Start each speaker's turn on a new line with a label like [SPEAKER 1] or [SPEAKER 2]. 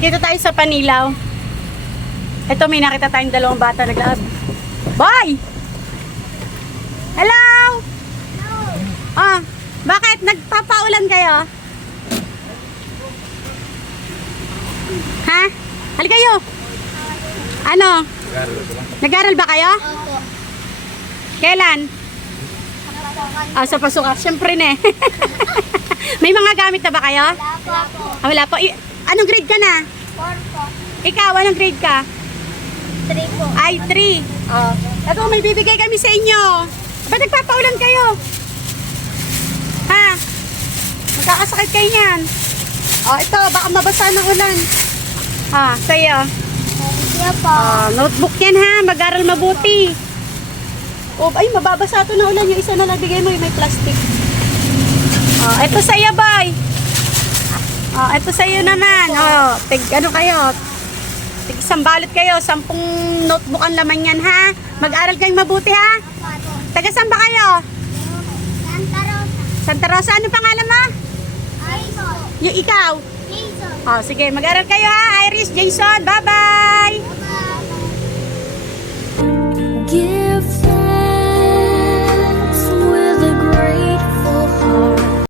[SPEAKER 1] Dito tayo sa Panilaw. Ito, may nakita tayong dalawang bata nag-aab. Boy! Hello! Ah, bakit? Nagpapaulan kayo? Ha? Halika kayo. Ano? Nag-aral ba kayo?
[SPEAKER 2] Opo.
[SPEAKER 1] Kailan? Ah, sa pasukat. Siyempre na eh. May mga gamit na ba kayo?
[SPEAKER 2] Wala po.
[SPEAKER 1] Ah, wala po. I- anong grade ka na?
[SPEAKER 2] Four po.
[SPEAKER 1] Ikaw, anong grade ka?
[SPEAKER 2] Three po.
[SPEAKER 1] Ay, 3. Oh. Ito, may bibigay kami sa inyo. Ba't nagpapaulan kayo? Ha? Magkakasakit kayo niyan. Oh, ito, baka mabasa ng ulan. Ah, sa'yo.
[SPEAKER 2] Thank you po.
[SPEAKER 1] Oh, notebook yan ha, mag-aral mabuti. Oh, ay, mababasa to na ulan. Yung isa na lang bigay mo, yung may plastic. Oh, ito sa'yo, boy. Oh, ito sa'yo naman. Oh, tig, ano kayo? Tig isang balot kayo, sampung notebook ang laman yan ha. Mag-aral kayong mabuti ha. Taga saan ba kayo?
[SPEAKER 2] Santa Rosa.
[SPEAKER 1] Santa Rosa, ano pangalan mo?
[SPEAKER 2] Po.
[SPEAKER 1] Yung ikaw?
[SPEAKER 2] Jason.
[SPEAKER 1] Oh, sige, mag-aral kayo ha, Iris, Jason. Bye-bye!